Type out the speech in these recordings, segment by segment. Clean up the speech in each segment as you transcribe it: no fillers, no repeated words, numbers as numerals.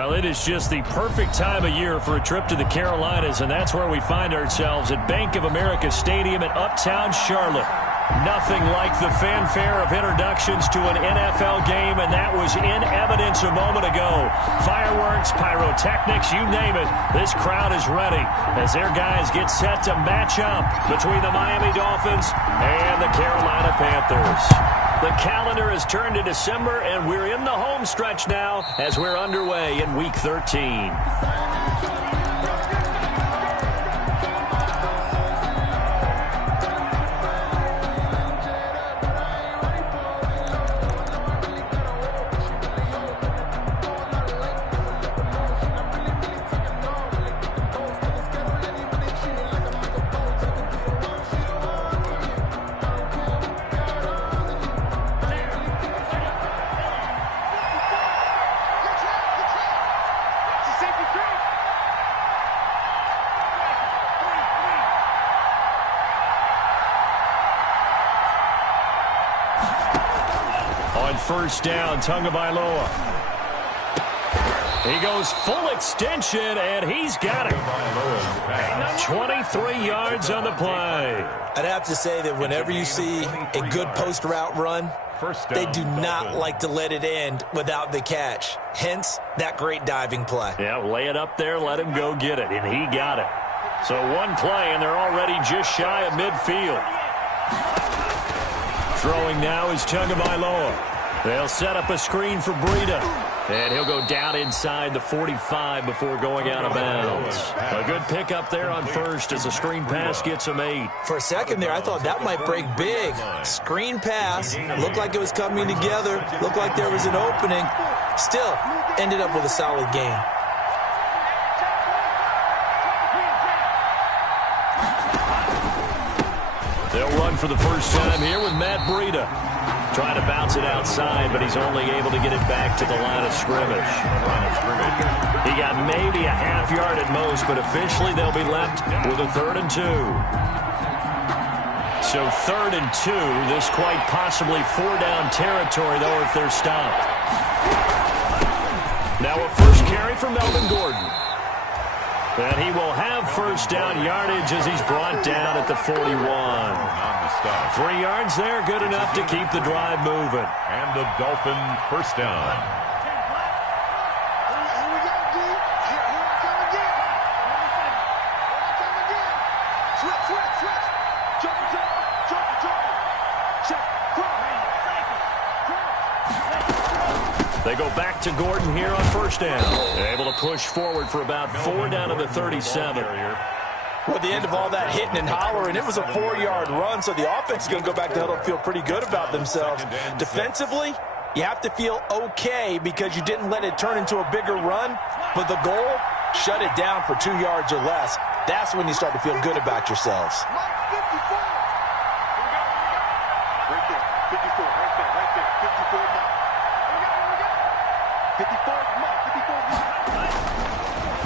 Well, it is just the perfect time of year for a trip to the Carolinas, and that's where we find ourselves at Bank of America Stadium in Uptown Charlotte. Nothing like the fanfare of introductions to an NFL game, and that was in evidence a moment ago. Fireworks, pyrotechnics, you name it. This crowd is ready as their guys get set to match up between the Miami Dolphins and the Carolina Panthers. The calendar has turned to December, and we're in the home stretch now as we're underway in Week 13. First down, Tagovailoa. He goes full extension, and he's got it. 23 yards on the play. I'd have to say that whenever you see a good post route run, they do not like to let it end without the catch. Hence, that great diving play. Yeah, lay it up there, let him go get it, and he got it. So one play, and they're already just shy of midfield. Throwing now is Tagovailoa. They'll set up a screen for Breida. And he'll go down inside the 45 before going out of bounds. A good pickup there on first as the screen pass gets him 8. For a second there, I thought that might break big. Screen pass. Looked like it was coming together. Looked like there was an opening. Still, ended up with a solid game. They'll run for the first time here with Matt Breida. Trying to bounce it outside, but he's only able to get it back to the line of scrimmage. He got maybe a half yard at most, but officially they'll be left with a 3rd and 2. So 3rd and 2, this quite possibly 4-down territory, though, if they're stopped. Now a first carry for Melvin Gordon. And he will have first down yardage as he's brought down at the 41. 3 yards there, good enough to keep the drive moving. And the Dolphin first down. They go back to Gordon here on first down. They're able to push forward for about 4 down to the 37. Well, at the end of all that hitting and hollering, it was a 4-yard run, so the offense is going to go back to huddle and feel pretty good about themselves. Defensively, you have to feel okay because you didn't let it turn into a bigger run, but the goal, shut it down for 2 yards or less. That's when you start to feel good about yourselves.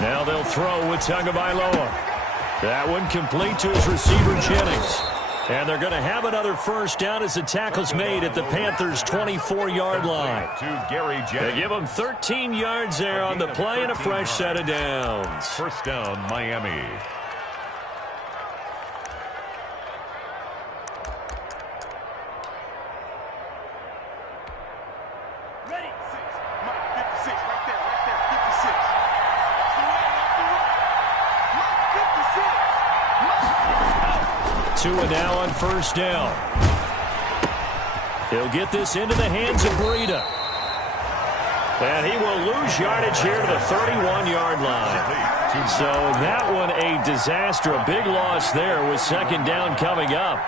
Now they'll throw with Tagovailoa. That one complete to his receiver, Jennings. And they're going to have another first down as the tackle's made at the Panthers' 24-yard line. They give them 13 yards there on the play and a fresh set of downs. First down, Miami. Tua now on first down. He'll get this into the hands of Breida. And he will lose yardage here to the 31-yard line. So that one a disaster. A big loss there with second down coming up.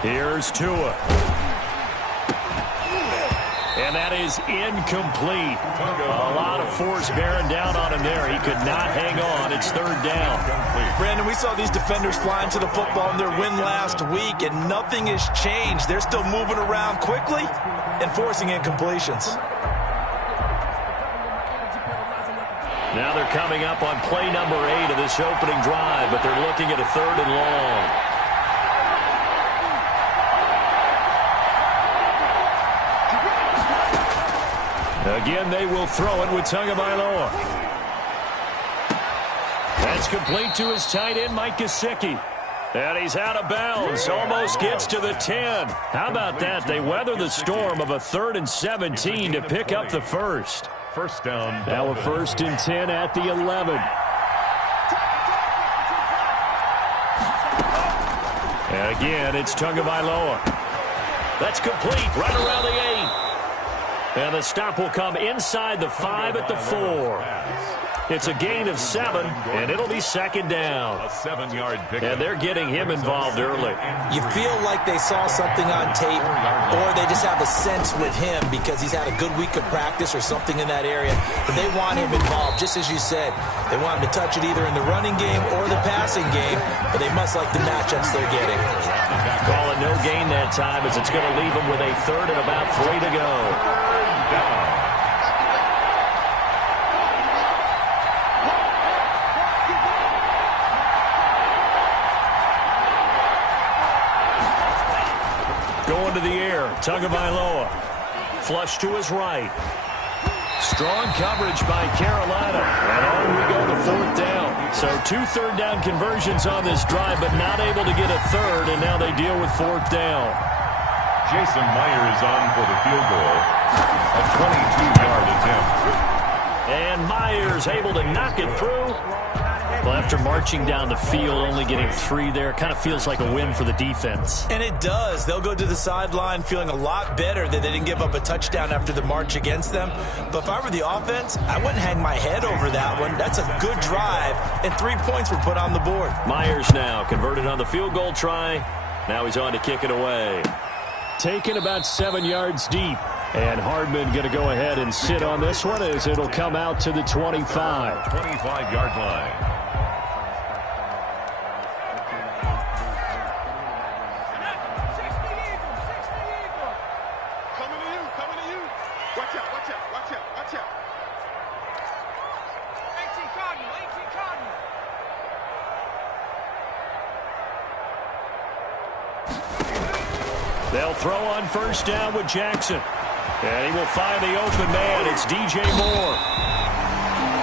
Here's Tua. And that is incomplete. A lot of force bearing down on him there. He could not hang on. It's 3rd down. Brandon, we saw these defenders flying to the football in their win last week, and nothing has changed. They're still moving around quickly and forcing incompletions. Now they're coming up on play number 8 of this opening drive, but they're looking at a 3rd and long. Again, they will throw it with Tagovailoa. That's complete to his tight end, Mike Gesicki. And he's out of bounds. Almost gets to the 10. How about that? They weather the storm of a 3rd and 17 to pick up the first. First down. Now a 1st and 10 at the 11. And again, it's Tagovailoa. That's complete right around the 8. And the stop will come inside the 5 at the 4. It's a gain of 7, and it'll be 2nd down. A 7-yard pick. And they're getting him involved early. You feel like they saw something on tape, or they just have a sense with him because he's had a good week of practice or something in that area. But they want him involved, just as you said. They want him to touch it either in the running game or the passing game, but they must like the matchups they're getting. Calling no gain that time as it's going to leave him with a 3rd and about 3 to go. Going to the air, Tagovailoa. Flush to his right. Strong coverage by Carolina. And on we go to 4th down. So 2 3rd down conversions on this drive, but not able to get a 3rd, and now they deal with 4th down. Jason Myers on for the field goal. A 22-yard attempt. And Myers able to knock it through. Well, after marching down the field, only getting 3 there, kind of feels like a win for the defense. And it does. They'll go to the sideline feeling a lot better that they didn't give up a touchdown after the march against them. But if I were the offense, I wouldn't hang my head over that one. That's a good drive, and 3 points were put on the board. Myers now converted on the field goal try. Now he's on to kick it away. Taken about 7 yards deep. And Hardman going to go ahead and sit on this one as it'll come out to the 25. 25-yard line. They'll throw on 1st down with Jackson. And he will find the open man. It's DJ Moore.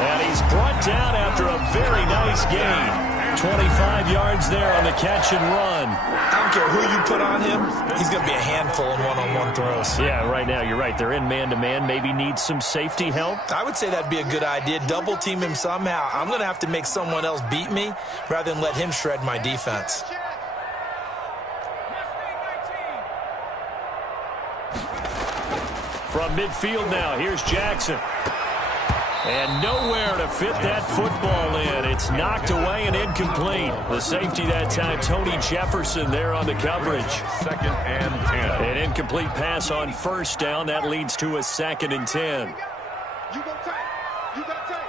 And he's brought down after a very nice gain. 25 yards there on the catch and run. I don't care who you put on him. He's going to be a handful in one-on-one throws. Yeah, right now you're right. They're in man-to-man. Maybe need some safety help. I would say that'd be a good idea. Double team him somehow. I'm going to have to make someone else beat me rather than let him shred my defense. From midfield now, here's Jackson. And nowhere to fit that football in. It's knocked away and incomplete. The safety that time, Tony Jefferson there on the coverage. 2nd and 10. An incomplete pass on 1st down. That leads to a 2nd and 10. You go tight. You got tight.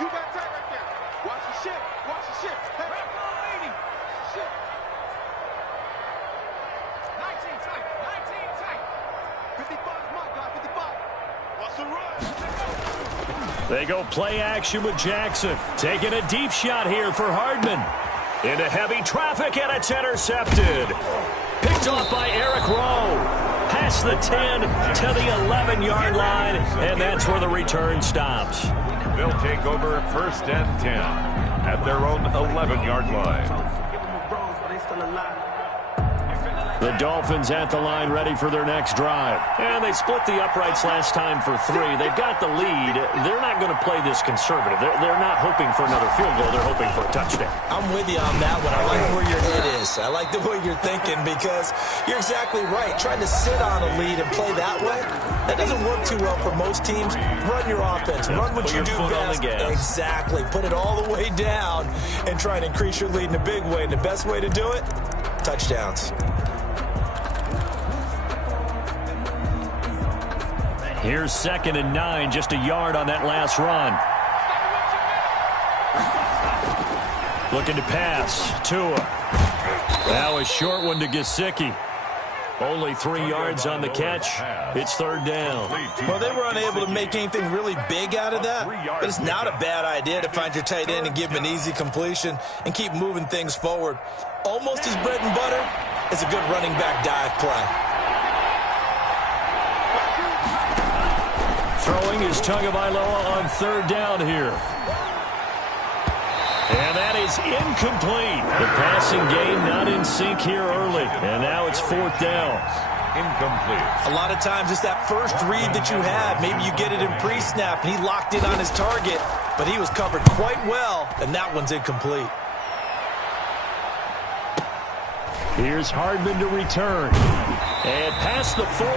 You got tight right there. Watch the shit. Watch the shit. Hey. Shit. 19 tight. 19 tight. 55 is my guy. 55. Watch the run. They go play action with Jackson. Taking a deep shot here for Hardman. Into heavy traffic, and it's intercepted. Picked off by Eric Rowe. Past the 10 to the 11-yard line, and that's where the return stops. They'll take over 1st and 10 at their own 11-yard line. The Dolphins at the line ready for their next drive. And they split the uprights last time for 3. They've got the lead. They're not going to play this conservative. They're not hoping for another field goal. They're hoping for a touchdown. I'm with you on that one. I like where your head is. I like the way you're thinking because you're exactly right. Trying to sit on a lead and play that way, that doesn't work too well for most teams. Run your offense. Run what you do best. Exactly. Put it all the way down and try and increase your lead in a big way. And the best way to do it, touchdowns. Here's 2nd and 9, just a yard on that last run. Looking to pass. Tua. Now a short one to Gesicki. Only 3 yards on the catch. It's third down. Well, they were unable to make anything really big out of that, but it's not a bad idea to find your tight end and give him an easy completion and keep moving things forward. Almost his bread and butter is a good running back dive play. Throwing is Tagovailoa on third down here. And that is incomplete. The passing game not in sync here early. And now it's fourth down. Incomplete. A lot of times it's that first read that you had. Maybe you get it in pre-snap and he locked in on his target, but he was covered quite well, and that one's incomplete. Here's Hardman to return. And past the 40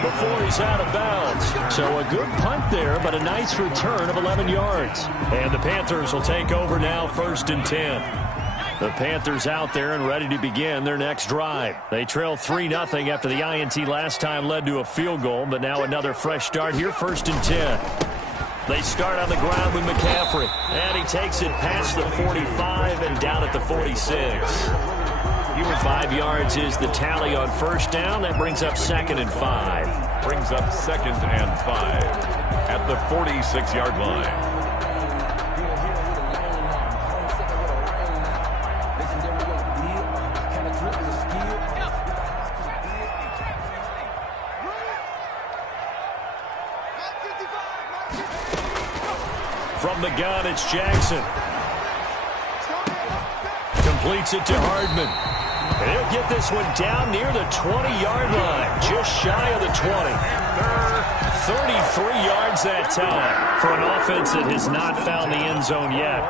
before he's out of bounds. So a good punt there, but a nice return of 11 yards. And the Panthers will take over now, 1st and 10. The Panthers out there and ready to begin their next drive. They trail 3-0 after the INT last time led to a field goal, but now another fresh start here, 1st and 10. They start on the ground with McCaffrey. And he takes it past the 45 and down at the 46. 5 yards is the tally on first down. That brings up 2nd and 5. Brings up 2nd and 5 at the 46-yard line. From the gun, it's Jackson. Completes it to Hardman. He'll get this one down near the 20-yard line, just shy of the 20. 33 yards that time. For an offense that has not found the end zone yet,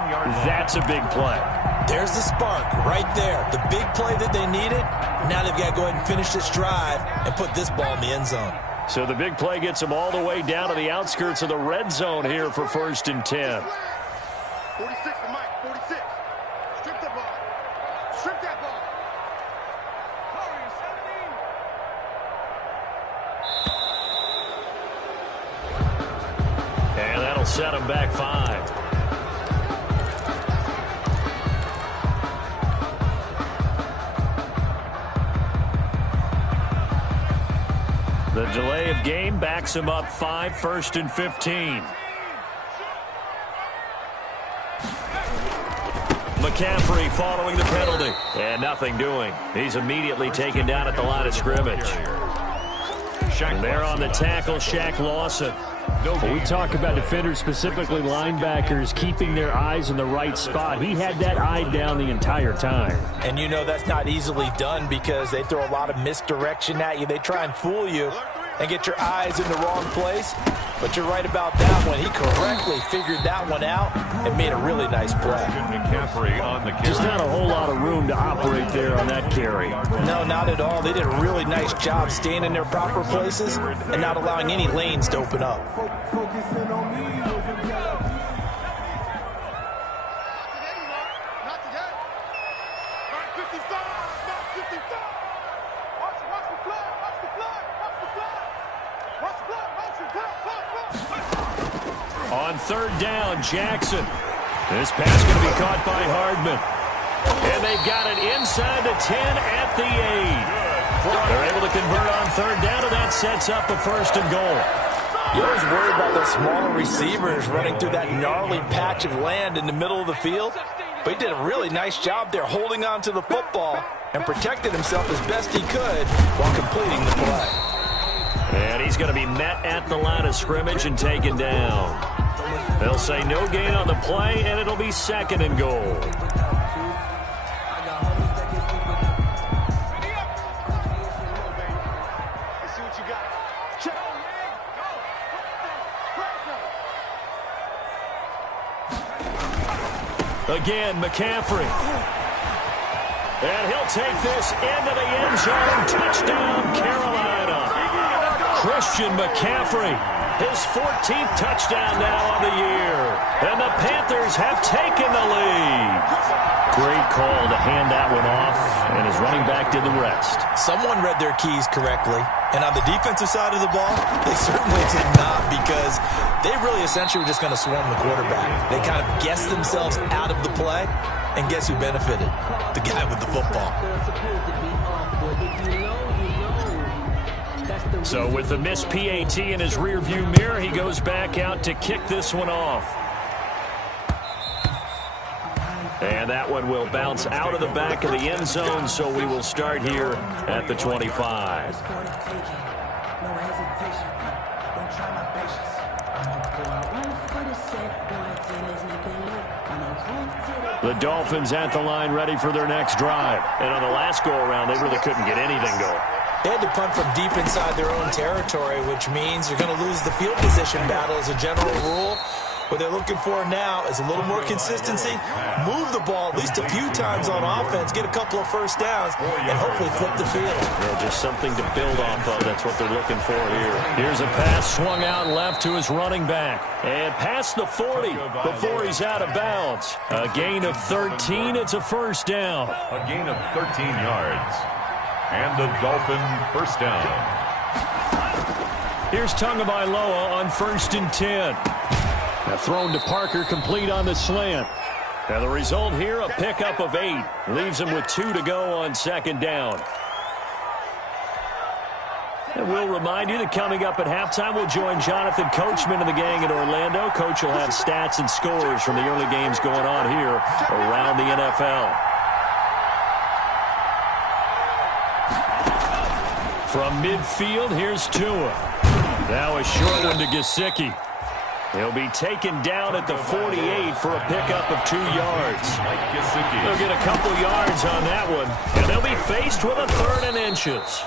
that's a big play. There's the spark right there. The big play that they needed. Now they've got to go ahead and finish this drive and put this ball in the end zone. So the big play gets them all the way down to the outskirts of the red zone here for 1st and 10. 46 to Mike, 46. Strip the ball. Strip that ball. And that'll set them back 5. The delay of game backs him up 5, 1st and 15. McCaffrey following the penalty. And nothing doing. He's immediately taken down at the line of scrimmage. And there on the tackle, Shaq Lawson. When we talk about defenders, specifically linebackers, keeping their eyes in the right spot, he had that eye down the entire time. And you know that's not easily done because they throw a lot of misdirection at you. They try and fool you and get your eyes in the wrong place. But you're right about that one. He correctly figured that one out and made a really nice play. McCaffrey on the carry. Just not a whole lot of room to operate there on that carry. No, not at all. They did a really nice job staying in their proper places and not allowing any lanes to open up. Focusing on me. Not today. Mark 55. Mark 55. Watch the flood. Watch the flood. Watch the flood. Watch the flood. Watch the flood. On third down, Jackson. This pass going to be caught by Hardman. And they've got it inside the 10 at the 8. They're able to convert on third down, and that sets up a 1st and goal. You always worry about those smaller receivers running through that gnarly patch of land in the middle of the field. But he did a really nice job there holding on to the football and protected himself as best he could while completing the play. And he's going to be met at the line of scrimmage and taken down. They'll say no gain on the play, and it'll be 2nd and goal. Again, McCaffrey. And he'll take this into the end zone. Touchdown, Carolina. Christian McCaffrey, his 14th touchdown now on the year. And the Panthers have taken the lead. Great call to hand that one off, and his running back did the rest. Someone read their keys correctly, and on the defensive side of the ball, they certainly did not, because they really essentially were just going to swarm the quarterback. They kind of guessed themselves out of the play, and guess who benefited? The guy with the football. So with the missed PAT in his rearview mirror, he goes back out to kick this one off. And that one will bounce out of the back of the end zone, so we will start here at the 25. The Dolphins at the line, ready for their next drive. And on the last go-around, they really couldn't get anything going. They had to punt from deep inside their own territory, which means you're going to lose the field position battle as a general rule. What they're looking for now is a little more consistency, move the ball at least a few times on offense, get a couple of first downs, and hopefully flip the field. Yeah, just something to build off of. That's what they're looking for here. Here's a pass swung out left to his running back. And past the 40 before he's out of bounds. A gain of 13. It's a first down. A gain of 13 yards. And the Dolphin first down. Here's Tagovailoa on 1st and 10. Now thrown to Parker, complete on the slant. Now the result here, a pickup of 8. Leaves him with 2 to go on 2nd down. And we'll remind you that coming up at halftime, we'll join Jonathan Coachman and the gang in Orlando. Coach will have stats and scores from the early games going on here around the NFL. From midfield, here's Tua. Now a short one to Gesicki. He'll be taken down at the 48 for a pickup of 2 yards. They'll get a couple yards on that one, and they'll be faced with a 3rd and inches.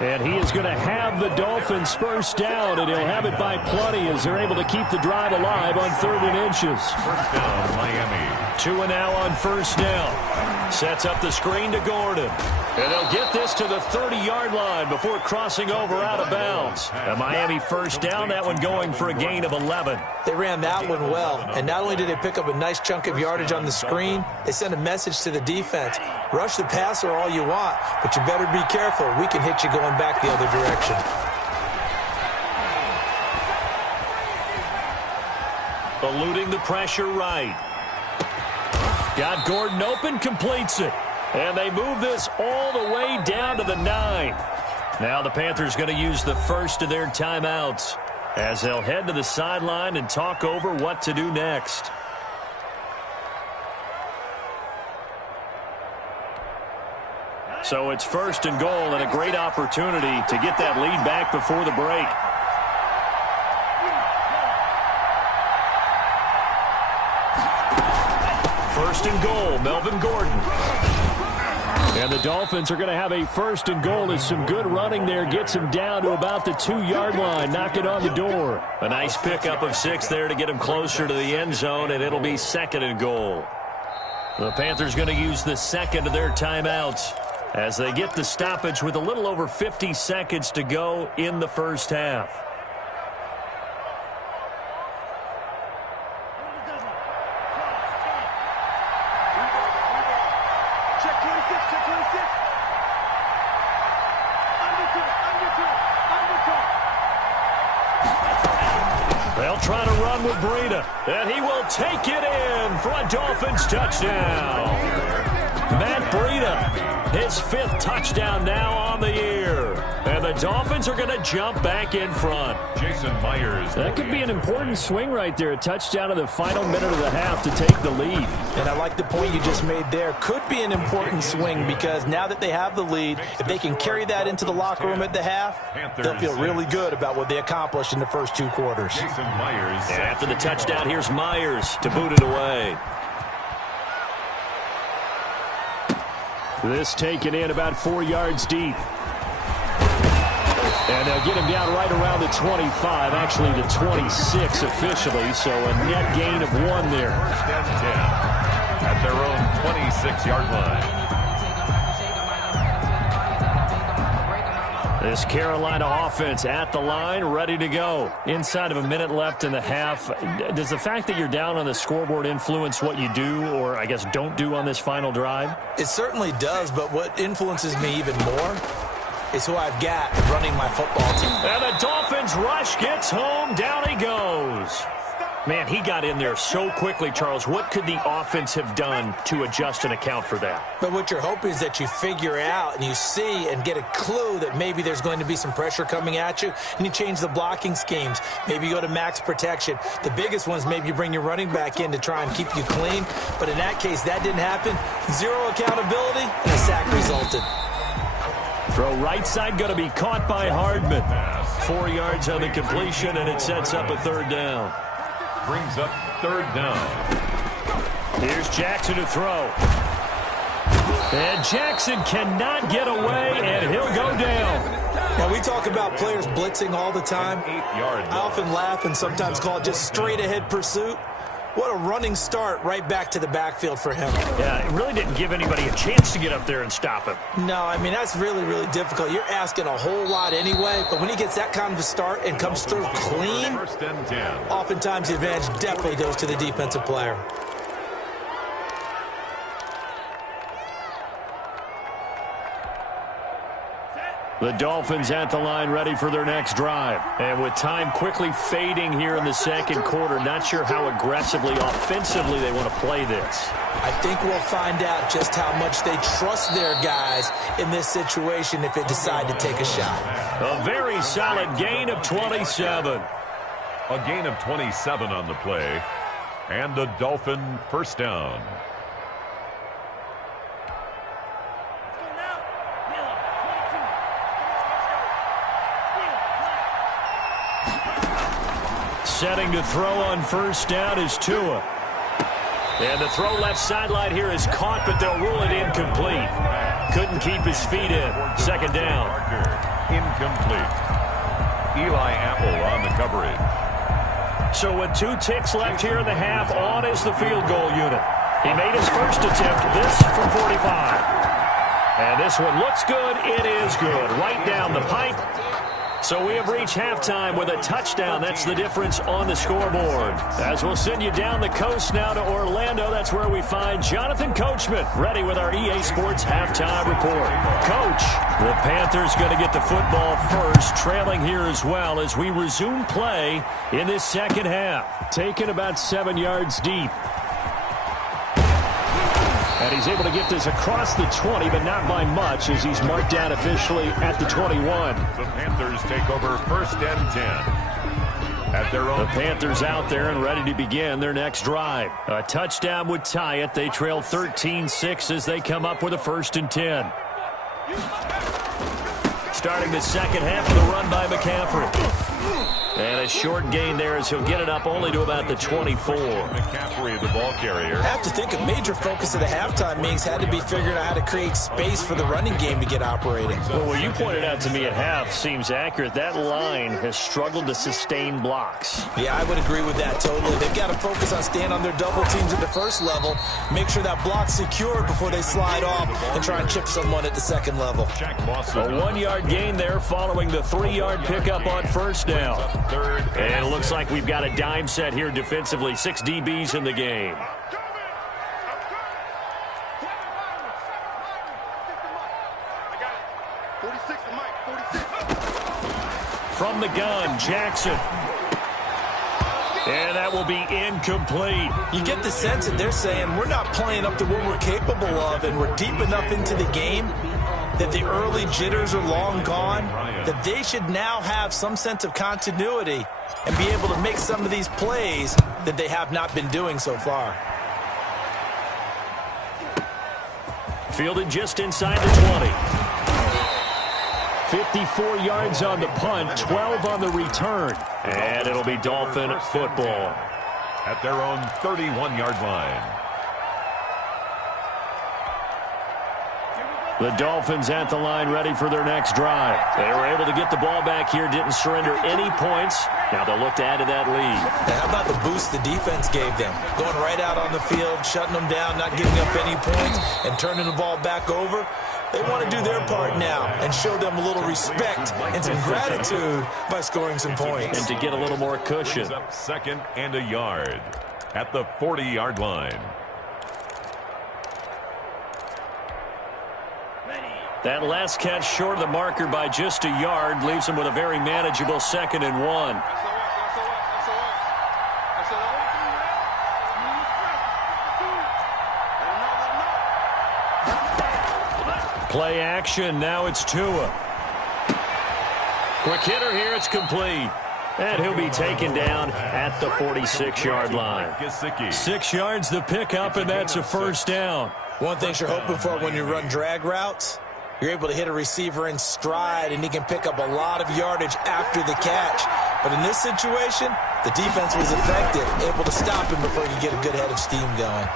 And he is going to have the Dolphins first down, and he'll have it by plenty as they're able to keep the drive alive on 3rd and inches. First down, Miami. Tua now on 1st down. Sets up the screen to Gordon. And they'll get this to the 30-yard line before crossing over out of bounds. A Miami first down, that one going for a gain of 11. They ran that one well, and not only did they pick up a nice chunk of yardage on the screen, they sent a message to the defense. Rush the passer all you want, but you better be careful. We can hit you going back the other direction. Eluding the pressure right. Got Gordon open, completes it. And they move this all the way down to the 9. Now the Panthers going to use the first of their timeouts as they'll head to the sideline and talk over what to do next. So it's 1st and goal and a great opportunity to get that lead back before the break. First and goal, Melvin Gordon. And the Dolphins are going to have a 1st and goal as some good running there gets him down to about the 2-yard line, knock it on the door. A nice pickup of 6 there to get him closer to the end zone, and it'll be 2nd and goal. The Panthers going to use the 2nd of their timeouts as they get the stoppage with a little over 50 seconds to go in the first half. They'll try to run with Breida, and he will take it in for a Dolphins touchdown. Matt Breida, his 5th touchdown now on the year. And the Dolphins are going to jump back in front. Jason Myers. That could be an important swing right there. A touchdown in the final minute of the half to take the lead. And I like the point you just made there. Could be an important swing because now that they have the lead, if they can carry that into the locker room at the half, they'll feel really good about what they accomplished in the first 2 quarters. Jason Myers. And after the touchdown, here's Myers to boot it away. This taken in about 4 yards deep. And they'll get him down right around the 25, actually the 26 officially, so a net gain of 1 there. First and 10 at their own 26-yard line. This Carolina offense at the line, ready to go. Inside of a minute left in the half. Does the fact that you're down on the scoreboard influence what you do, or I guess don't do on this final drive? It certainly does, but what influences me even more is who I've got running my football team. And the Dolphins rush gets home. Down he goes. Man, he got in there so quickly, Charles. What could the offense have done to adjust and account for that? But what you're hoping is that you figure out and you see and get a clue that maybe there's going to be some pressure coming at you, and you change the blocking schemes. Maybe you go to max protection. The biggest ones, maybe you bring your running back in to try and keep you clean. But in that case, that didn't happen. Zero accountability, and a sack resulted. Throw right side going to be caught by Hardman. 4 yards on the completion, and it sets up a third down. Brings up third down. Here's Jackson to throw. And Jackson cannot get away, and he'll go down. Now, we talk about players blitzing all the time. 8-yard I often laugh and sometimes call it just straight-ahead pursuit. What a running start right back to the backfield for him. Yeah, it really didn't give anybody a chance to get up there and stop him. No, I mean, that's really, really difficult. You're asking a whole lot anyway, but when he gets that kind of a start and comes through clean, First and 10. oftentimes the advantage definitely goes to the defensive player. The Dolphins at the line ready for their next drive. And with time quickly fading here in the second quarter, not sure how aggressively, offensively they want to play this. I think we'll find out just how much they trust their guys in this situation if they decide to take a shot. A very solid gain of 27. A gain of 27 on the play. And a Dolphin first down. Setting to throw on first down is Tua. And the throw left sideline here is caught, but they'll rule it incomplete. Couldn't keep his feet in. Second down. Incomplete. Eli Apple on the coverage. So with 2 ticks left here in the half, on is the field goal unit. He made his first attempt, this from 45. And this one looks good. It is good. Right down the pipe. So we have reached halftime with a touchdown. That's the difference on the scoreboard. As we'll send you down the coast now to Orlando, that's where we find Jonathan Coachman, ready with our EA Sports halftime report. Coach, the Panthers going to get the football first, trailing here as well as we resume play in this second half. Taken about 7 yards deep. And he's able to get this across the 20, but not by much, as he's marked down officially at the 21. The Panthers take over first and 10. At their own. The Panthers out there and ready to begin their next drive. A touchdown would tie it. They trail 13-6 as they come up with a first and 10. Starting the second half of the run by McCaffrey. And a short gain there as he'll get it up only to about the 24. McCaffrey, the ball carrier. I have to think a major focus of the halftime meetings had to be figuring out how to create space for the running game to get operating. Well, what you pointed out to me at half seems accurate. That line has struggled to sustain blocks. Yeah, I would agree with that totally. They've got to focus on staying on their double teams at the first level, make sure that block's secured before they slide off and try and chip someone at the second level. A 1 yard gain there following the 3 yard pickup on first down. And it looks like we've got a dime set here defensively. 6 DBs in the game. From the gun, Jackson. And that will be incomplete. You get the sense that they're saying we're not playing up to what we're capable of, and we're deep enough into the game that the early jitters are long gone, that they should now have some sense of continuity and be able to make some of these plays that they have not been doing so far. Fielded just inside the 20. 54 yards on the punt, 12 on the return. And it'll be Dolphin football. At their own 31-yard line. The Dolphins at the line ready for their next drive. They were able to get the ball back here, didn't surrender any points. Now they'll look to add to that lead. Now, how about the boost the defense gave them? Going right out on the field, shutting them down, not giving up any points, and turning the ball back over. They want to do their part now and show them a little respect and some gratitude by scoring some points. And to get a little more cushion. Up second and a yard at the 40-yard line. That last catch short of the marker by just a yard leaves them with a very manageable 2nd and 1. Play action. Now it's Tua. Quick hitter here. It's complete. And he'll be taken down at the 46-yard line. 6 yards the pickup, and that's a first down. One thing you're hoping for when you run drag routes, you're able to hit a receiver in stride, and he can pick up a lot of yardage after the catch. But in this situation, the defense was effective, able to stop him before he could get a good head of steam going.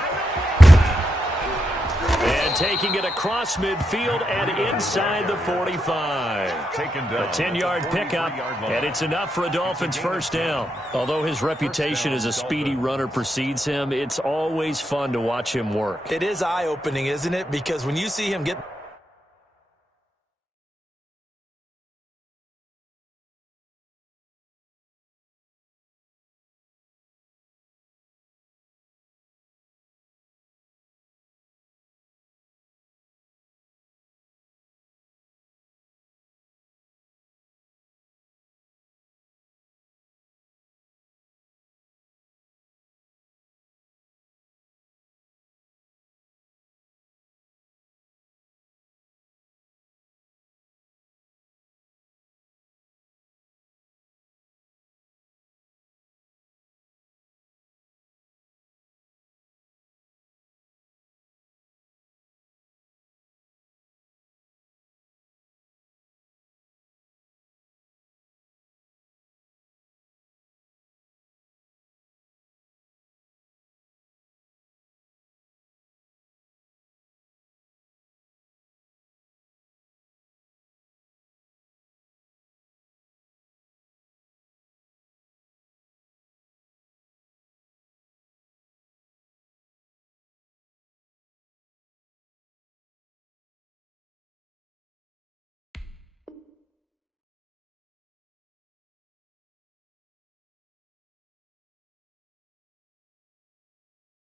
And taking it across midfield and inside the 45. A 10-yard pickup, and it's enough for a Dolphins first down. Although his reputation as a speedy runner precedes him, it's always fun to watch him work. It is eye-opening, isn't it? Because when you see him get...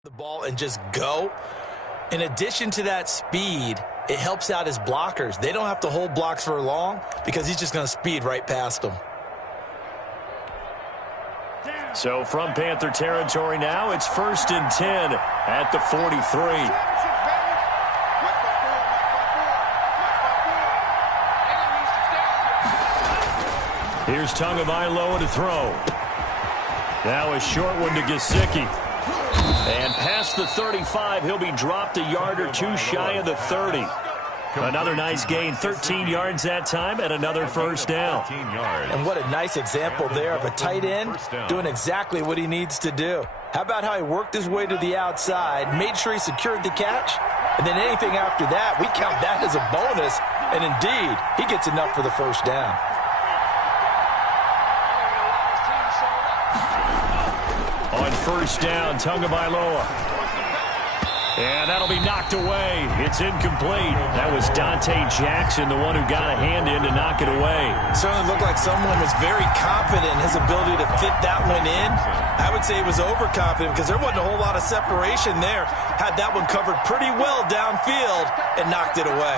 the ball and just go. In addition to that speed, it helps out his blockers. They don't have to hold blocks for long because he's just going to speed right past them. So from Panther territory now, it's 1st and 10 at the 43. Here's Tagovailoa to throw. Now a short one to Gesicki. And past the 35, he'll be dropped a yard or two shy of the 30. Another nice gain, 13 yards that time, and another first down. And what a nice example there of a tight end doing exactly what he needs to do. How about how he worked his way to the outside, made sure he secured the catch, and then anything after that, we count that as a bonus, and indeed, he gets enough for the first down. On first down, Tagovailoa. And that'll be knocked away. It's incomplete. That was Dante Jackson, the one who got a hand in to knock it away. Certainly looked like someone was very confident in his ability to fit that one in. I would say he was overconfident because there wasn't a whole lot of separation there. Had that one covered pretty well downfield and knocked it away.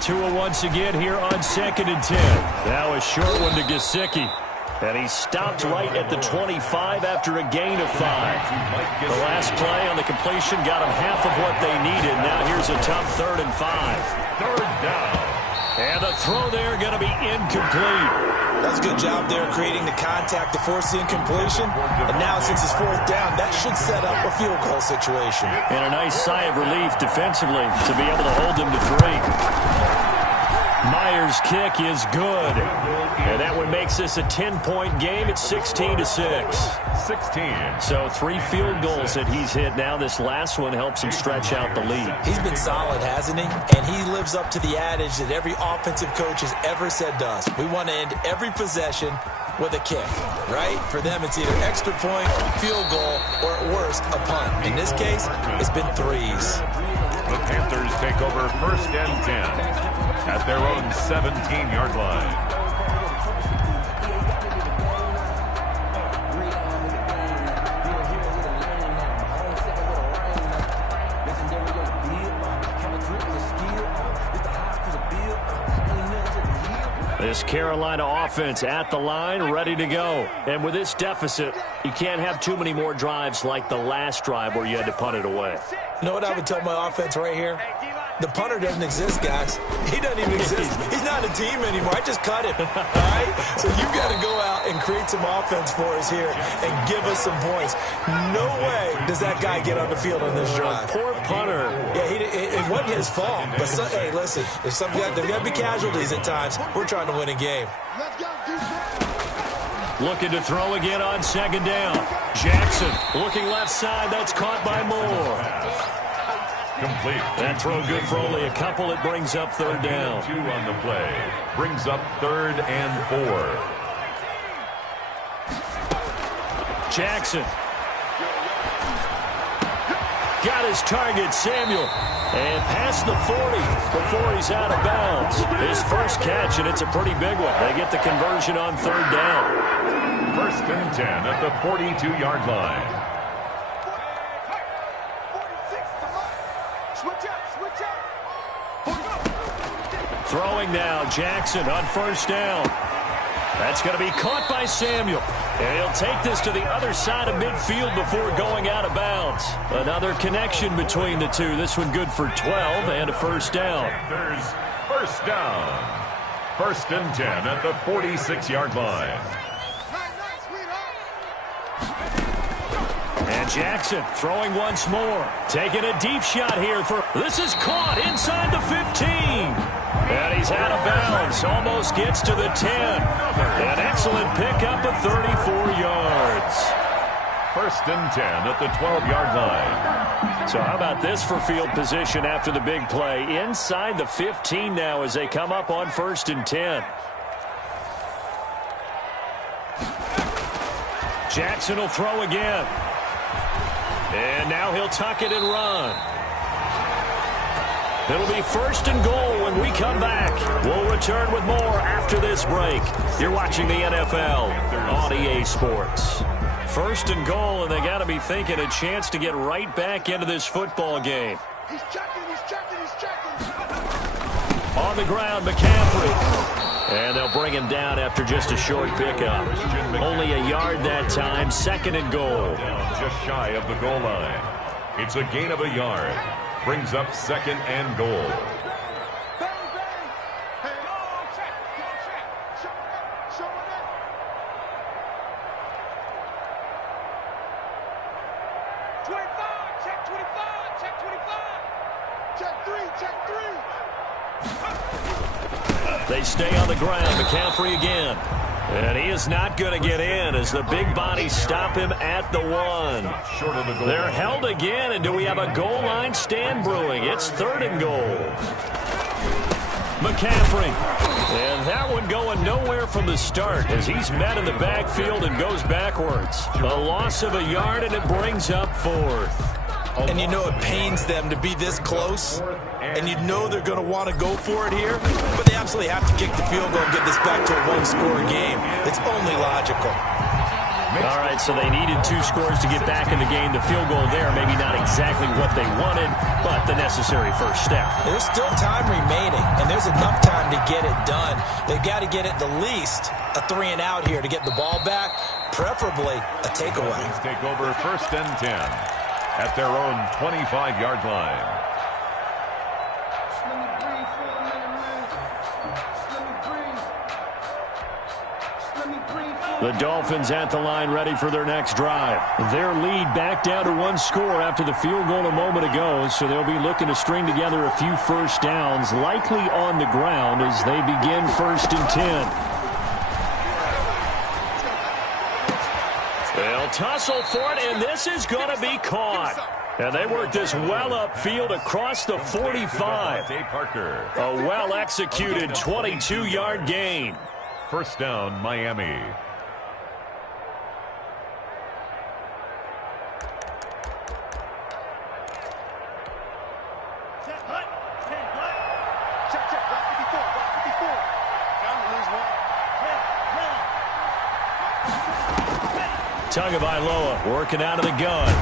Tua once again here on 2nd and 10. Now a short one to Gesicki. And he stopped right at the 25 after a gain of 5. The last play on the completion got him half of what they needed. Now here's a tough 3rd and 5. 3rd down. And the throw there going to be incomplete. That's a good job there creating the contact to force the incompletion. And now since it's 4th down, that should set up a field goal situation. And a nice sigh of relief defensively to be able to hold them to 3. Myers' kick is good. And that one makes this a 10-point game. It's 16-6. 16. So 3 field goals that he's hit now. This last one helps him stretch out the lead. He's been solid, hasn't he? And he lives up to the adage that every offensive coach has ever said to us. We want to end every possession with a kick, right? For them, it's either extra point, field goal, or at worst, a punt. In this case, it's been 3s. The Panthers take over 1st and 10 at their own 17-yard line. This Carolina offense at the line, ready to go. And with this deficit, you can't have too many more drives like the last drive where you had to punt it away. You know what I would tell my offense right here? The punter doesn't exist, guys. He doesn't even exist. He's not a team anymore. I just cut him. All right? So you've got to go out and create some offense for us here and give us some points. No way does that guy get on the field on this drive. Poor punter. Yeah, it wasn't his fault. But, hey, listen, there's got to be casualties at times. We're trying to win a game. Let's go, defense. Looking to throw again on second down. Jackson looking left side. That's caught by Moore. Complete. That throw good for only a couple. It brings up third down. 2 on the play. Brings up 3rd and 4. Jackson. Got his target, Samuel. And past the 40 before he's out of bounds. His first catch, and it's a pretty big one. They get the conversion on third down. 1st and 10 at the 42-yard line. Throwing now, Jackson on first down. That's going to be caught by Samuel. And he'll take this to the other side of midfield before going out of bounds. Another connection between the two. This one good for 12 and a first down. There's first down. 1st and 10 at the 46-yard line. And Jackson throwing once more. Taking a deep shot here. This is caught inside the 15. And he's out of bounds. Almost gets to the 10. An excellent pickup of 34 yards. 1st and 10 at the 12-yard line. So how about this for field position after the big play? Inside the 15 now as they come up on 1st and 10. Jackson will throw again. And now he'll tuck it and run. It'll be 1st and goal when we come back. We'll return with more after this break. You're watching the NFL on EA Sports. 1st and goal, and they got to be thinking a chance to get right back into this football game. He's checking. On the ground, McCaffrey. And they'll bring him down after just a short pickup. Only a yard that time. 2nd and goal. Just shy of the goal line. It's a gain of a yard. Brings up 2nd and goal. Bang, bang. Hey, check. Show it. 25, check 25, check 25. Check 3. They stay on the ground. McCaffrey again. And he is not going to get in as the big bodies stop him at the 1. Short of the goal. They're held again, and do we have a goal line stand brewing? It's 3rd and goal. McCaffrey. And that one going nowhere from the start as he's met in the backfield and goes backwards. A loss of a yard, and it brings up 4th. And you know it pains them to be this close. And you know they're going to want to go for it here. But they absolutely have to kick the field goal and get this back to a 1-score game. It's only logical. All right, so they needed 2 scores to get back in the game. The field goal there, maybe not exactly what they wanted, but the necessary first step. There's still time remaining, and there's enough time to get it done. They've got to get it the least a 3 and out here to get the ball back, preferably a takeaway. Take over 1st and 10 at their own 25-yard line. The Dolphins at the line ready for their next drive. Their lead back down to 1 score after the field goal a moment ago, so they'll be looking to string together a few first downs, likely on the ground as they begin 1st and 10. They'll tussle for it, and this is going to be caught. And they work this well upfield across the 45. A well-executed 22-yard gain. 1st down, Miami. Tagovailoa working out of the gun.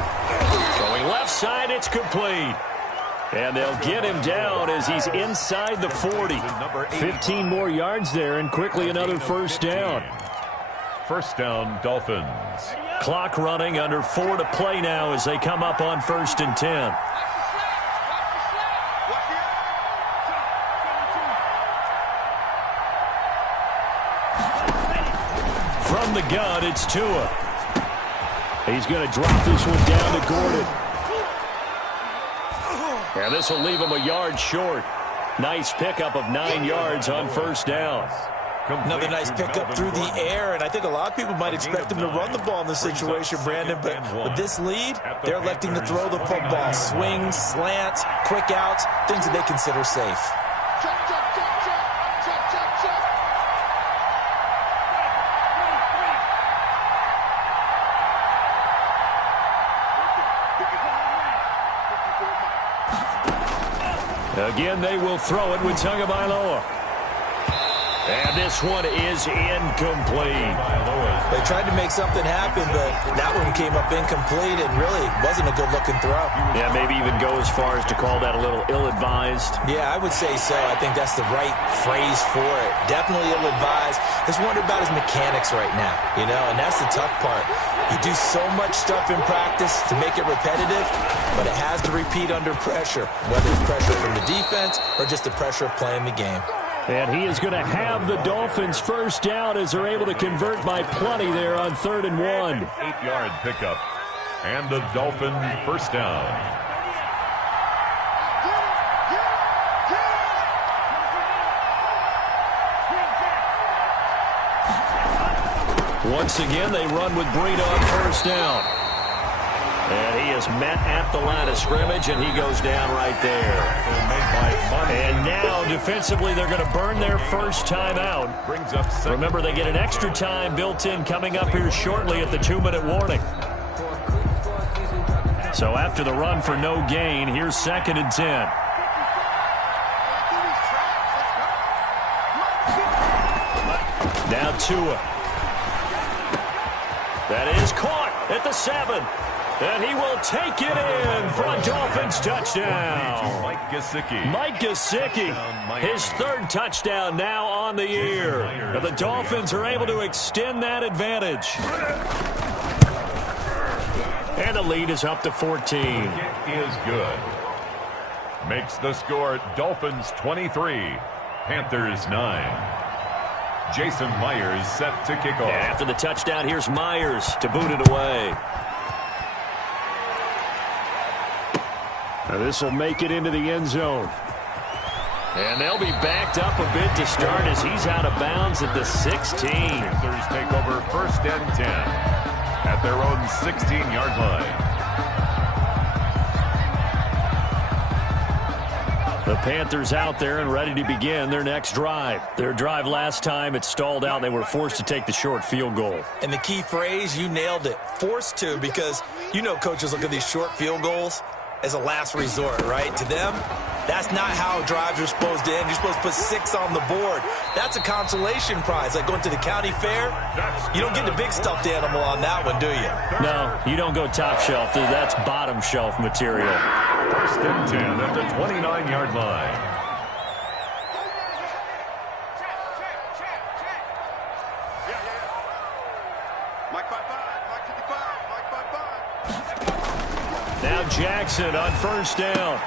Going left side, it's complete. And they'll get him down as he's inside the 40. 15 more yards there, and quickly another first down. 1st down, Dolphins. Clock running, under 4 to play now as they come up on 1st and 10. From the gun, it's Tua. He's going to drop this one down to Gordon. And this will leave him a yard short. Nice pickup of 9 yards on first down. Another nice pickup through the air, and I think a lot of people might expect him to run the ball in this situation, Brandon, but with this lead, they're electing to throw the football. Swings, slants, quick outs, things that they consider safe. Again, they will throw it with Tagovailoa. And this one is incomplete. They tried to make something happen, but that one came up incomplete and really wasn't a good-looking throw. Yeah, maybe even go as far as to call that a little ill-advised. Yeah, I would say so. I think that's the right phrase for it. Definitely ill-advised. Just wonder about his mechanics right now, and that's the tough part. You do so much stuff in practice to make it repetitive, but it has to repeat under pressure, whether it's pressure from the defense or just the pressure of playing the game. And he is going to have the Dolphins first down as they're able to convert by plenty there on 3rd and 1. 8-yard pickup. And the Dolphin first down. Once again, they run with Breida on first down. And he is met at the line of scrimmage, and he goes down right there. And now, defensively, they're going to burn their first time out. Remember, they get an extra time built in coming up here shortly at the 2-minute warning. So after the run for no gain, here's 2nd and 10. Now Tua. That is caught at the 7. And he will take it in for a Dolphins touchdown. Mike Gesicki, his 3rd touchdown now on the year. And the Dolphins are able to extend that advantage. And the lead is up to 14. It is good. Makes the score Dolphins 23, Panthers 9. Jason Myers set to kick off. And after the touchdown, here's Myers to boot it away. Now this will make it into the end zone. And they'll be backed up a bit to start as he's out of bounds at the 16. Panthers take over 1st and 10 at their own 16-yard line. The Panthers out there and ready to begin their next drive. Their drive last time, it stalled out. They were forced to take the short field goal. And the key phrase, you nailed it, forced to, because coaches look at these short field goals as a last resort, right? To them, that's not how drives are supposed to end. You're supposed to put 6 on the board. That's a consolation prize, like going to the county fair. You don't get the big stuffed animal on that one, do you? No, you don't go top shelf. That's bottom shelf material. 1st and 10 at the 29-yard line. Now Jackson on first down.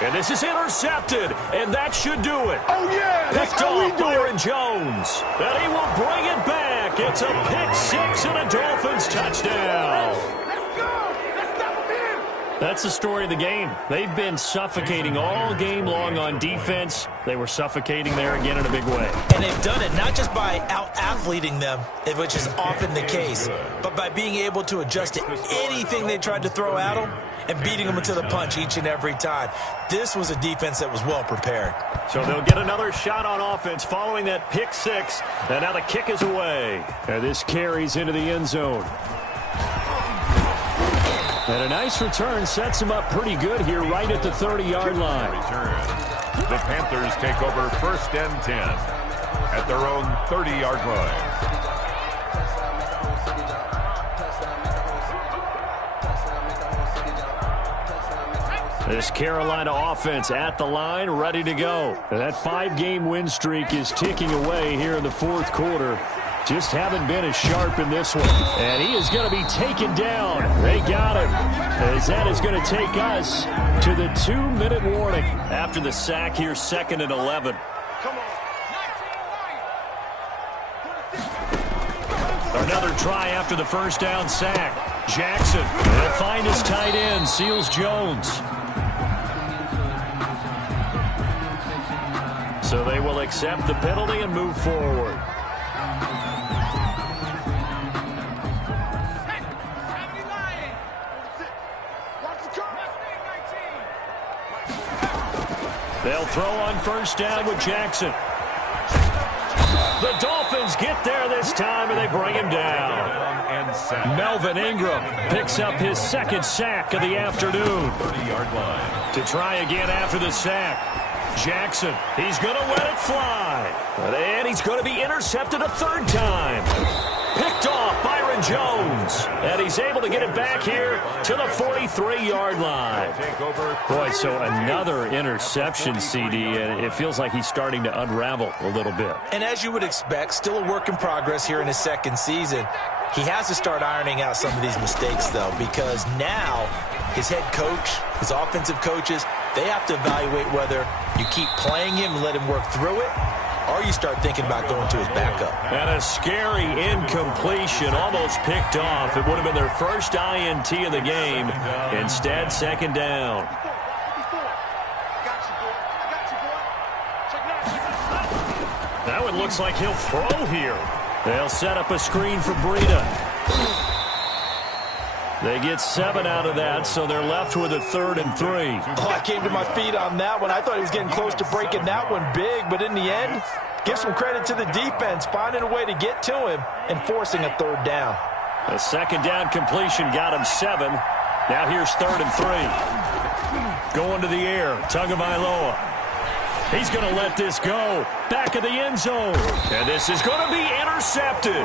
And this is intercepted, and that should do it. Oh, yeah! That's Picked how we off do Byron it! Jones. And he will bring it back. It's a pick 6 and a Dolphins touchdown. Let's go! Let's stop him in! That's the story of the game. They've been suffocating all game long on defense. They were suffocating there again in a big way. And they've done it not just by out-athleting them, which is often the case, but by being able to adjust to anything they tried to throw at them and beating them into the punch each and every time. This was a defense that was well prepared. So they'll get another shot on offense following that pick 6. And now the kick is away. And this carries into the end zone. And a nice return sets him up pretty good here right at the 30-yard line. The Panthers take over 1st and 10 at their own 30-yard line. This Carolina offense at the line, ready to go. And that 5-game win streak is ticking away here in the 4th quarter. Just haven't been as sharp in this one. And he is going to be taken down. They got him. As that is going to take us to the 2-minute warning. After the sack here, 2nd and 11. Another try after the first down sack. Jackson will find his tight end, Seals Jones. So they will accept the penalty and move forward. They'll throw on first down with Jackson. The Dolphins get there this time, and they bring him down. Melvin Ingram picks up his second sack of the afternoon. 30-yard line. To try again after the sack. Jackson, he's going to let it fly. And he's going to be intercepted a third time. Picked off Byron Jones. And he's able to get it back here to the 43-yard line. Boy, so another interception, CD, and it feels like he's starting to unravel a little bit. And as you would expect, still a work in progress here in his second season. He has to start ironing out some of these mistakes, though, because now his head coach, his offensive coaches, they have to evaluate whether you keep playing him and let him work through it, or you start thinking about going to his backup. And a scary incompletion, almost picked off. It would have been their first INT of the game. Instead, second down. Now it looks like he'll throw here. They'll set up a screen for Breida. They get 7 out of that, so they're left with a 3rd and 3. Oh, I came to my feet on that one. I thought he was getting close to breaking that one big, but in the end, give some credit to the defense, finding a way to get to him and forcing a 3rd down. A second down completion got him 7. Now here's 3rd and 3. Going to the air, Tagovailoa. He's going to let this go. Back of the end zone. And this is going to be intercepted.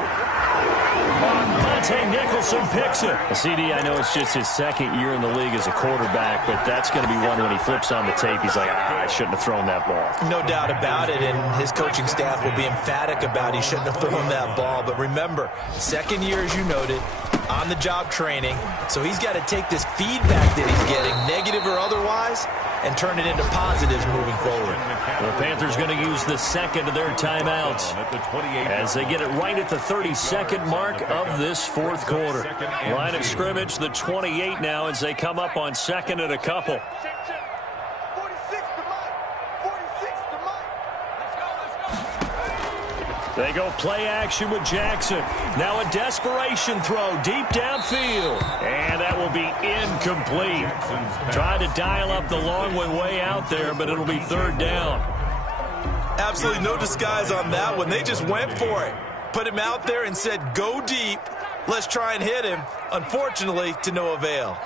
Monte Nicholson picks it. CD, I know it's just his second year in the league as a quarterback, but that's going to be one when he flips on the tape. He's like, I shouldn't have thrown that ball. No doubt about it, and his coaching staff will be emphatic about he shouldn't have thrown that ball. But remember, second year, as you noted, on-the-job training, so he's got to take this feedback that he's getting, negative or otherwise, and turn it into positives moving forward. The Panthers going to use the second of their timeouts as they get it right at the 32nd mark of this fourth quarter. Line of scrimmage, the 28 now as they come up on second and a couple. They go play action with Jackson. Now a desperation throw deep downfield. And that will be incomplete. Tried to dial up the long way out there, but it'll be 3rd down. Absolutely no disguise on that one. They just went for it. Put him out there and said, go deep. Let's try and hit him. Unfortunately, to no avail.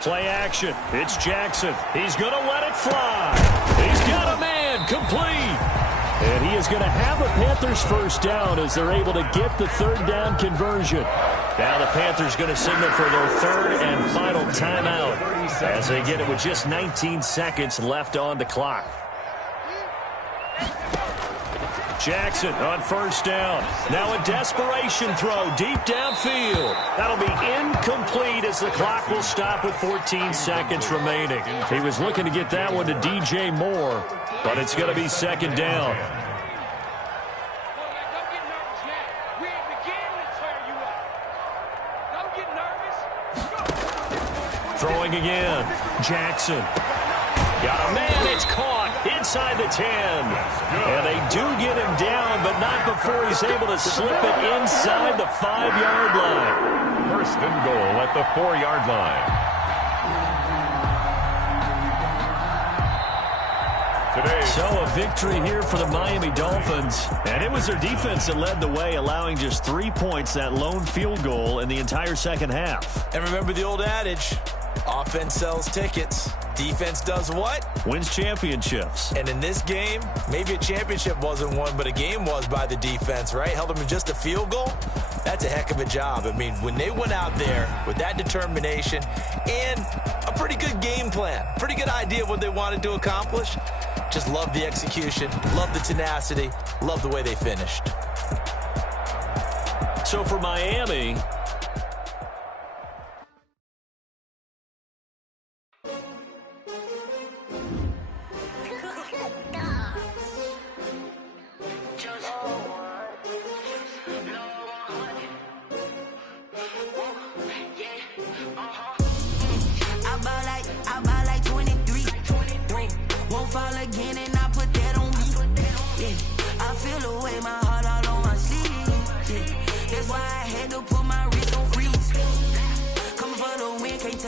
Play action. It's Jackson. He's going to let it fly. He's got a man. Complete. And he is going to have the Panthers first down as they're able to get the 3rd down conversion. Now the Panthers going to signal for their 3rd and final timeout as they get it with just 19 seconds left on the clock. Jackson on first down. Now a desperation throw deep downfield. That'll be incomplete as the clock will stop with 14 seconds remaining. He was looking to get that one to DJ Moore, but it's going to be second down. Throwing again. Jackson. Got a man. It's caught inside the 10. And they do get him down, but not before he's able to slip it inside the 5-yard line. First and goal at the 4-yard line. So a victory here for the Miami Dolphins. And it was their defense that led the way, allowing just 3 points, that lone field goal in the entire second half. And remember the old adage, offense sells tickets. Defense does what? Wins championships. And in this game, maybe a championship wasn't won, but a game was by the defense, right? Held them to just a field goal. That's a heck of a job. I mean, when they went out there with that determination and a pretty good game plan, pretty good idea of what they wanted to accomplish, just love the execution, love the tenacity, love the way they finished. So for Miami,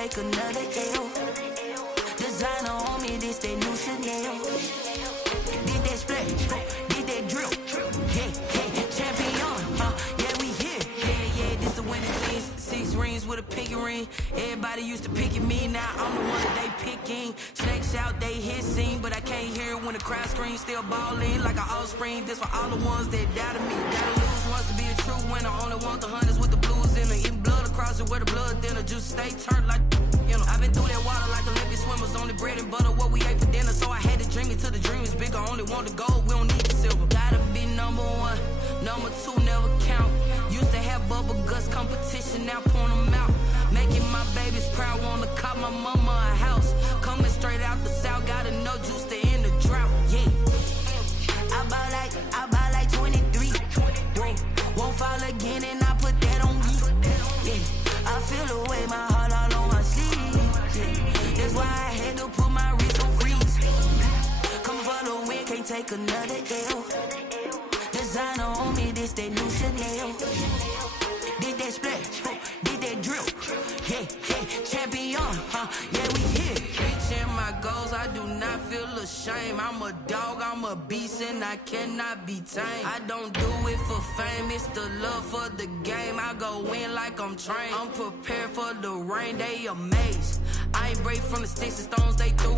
take another L. Designer on me, this that new Chanel. Did that splash, did that drill. Yeah, champion, yeah, we here. Yeah, this the winning team. 6 rings with a pinky ring. Everybody used to picking me, now I'm the one that they picking. Snakes out, they hissing, but I can't hear when the crowd screams. Still balling like an offspring. This for all the ones that doubted me. Gotta lose once to be a true winner. Only want the hunters with the blues in it. Eating blood across it where the blood thinner. Juice stay turned like, you know. I've been through that water like Olympic swimmers. Only bread and butter, what we ate for dinner. So I had to dream it till the dream is bigger. Only want the gold, we don't need the silver. Gotta be number 1, number 2 never count. Used to have bubble guts competition, now point them out. Making my babies proud, wanna cop my mama a house. Coming straight out the south, gotta know juice to end the drought. Yeah, I bought like 23. Whoa, won't fall again, and I put that on me. Yeah, I feel the way, my heart all on my sleeve. Yeah, that's why I had to put my wrist on freeze. Come for the win, can't take another L. Designer on me, this that new Chanel. Did that splash, did that drill. Yeah, champion, yeah, we here. Reaching my goals, I do not feel ashamed. I'm a dog, I'm a beast, and I cannot be tamed. I don't do it for fame, it's the love for the game. I go in like I'm trained. I'm prepared for the rain, they amazed. I ain't break from the sticks and stones they threw.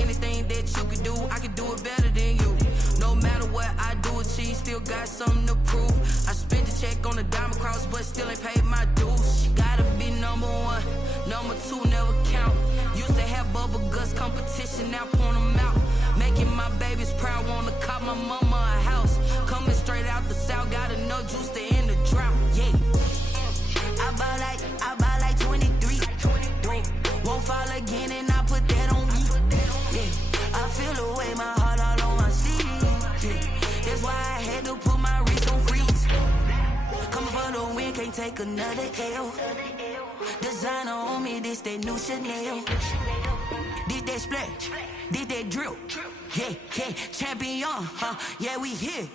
Anything that you can do, I can do it better than you. No matter what I do, achieve, still got something to prove. I spent the check on the diamond cross, but still ain't paid my dues. Gotta be number 1, number 2 never count. Used to have bubble guts competition, now point them out. Making my babies proud, wanna cop my mama a house. Coming straight out the south, gotta know juice to end the drought. Yeah, I bought like 23. Won't fall again, and I put that on me. Yeah, I feel the way, my heart all on my sleeve. Yeah, that's why I had to put my wrist on freeze. Coming for the win, can't take another L. Designer on me, this that new Chanel. Did that splash, did that drill. Yeah, champion, yeah, we here.